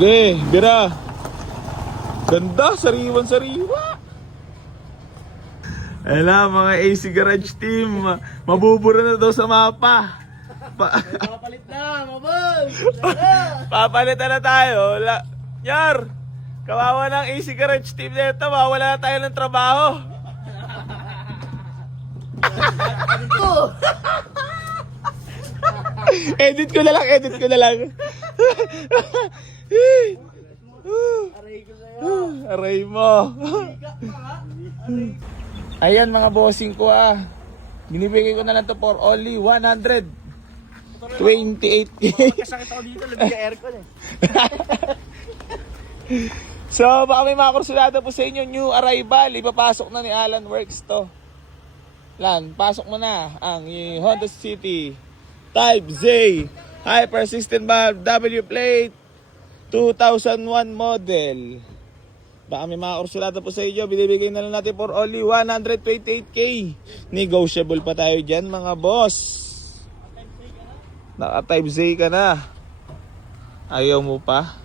Okay, bira. Ganda, sariwan-sariwa. Ayan mga AC Garage Team. Mabubura na daw sa mapa. Papalit na, mabal! Papalitan na tayo. Yar, kawawa ng AC Garage Team na ito. Mawala na tayo ng trabaho. Edit ko na lang, edit ko na lang. Aray ko sa'yo. Aray mo. Ayan mga bossing ko binibigay ko na lang to for only 128k. Kasakit ako dito, labig yung aircon eh. So baka may mga kursulada po sa inyo, new arrival, ipapasok na ni Alan Works to. Lan, pasok mo na ang Honda City Type Z Hyper System Valve W Plate 2001 model. Baka may mga kursulada po sa inyo, binibigay na lang natin for only 128k. Negotiable pa tayo dyan mga boss. Naka Type Z ka na. Ayaw mo pa?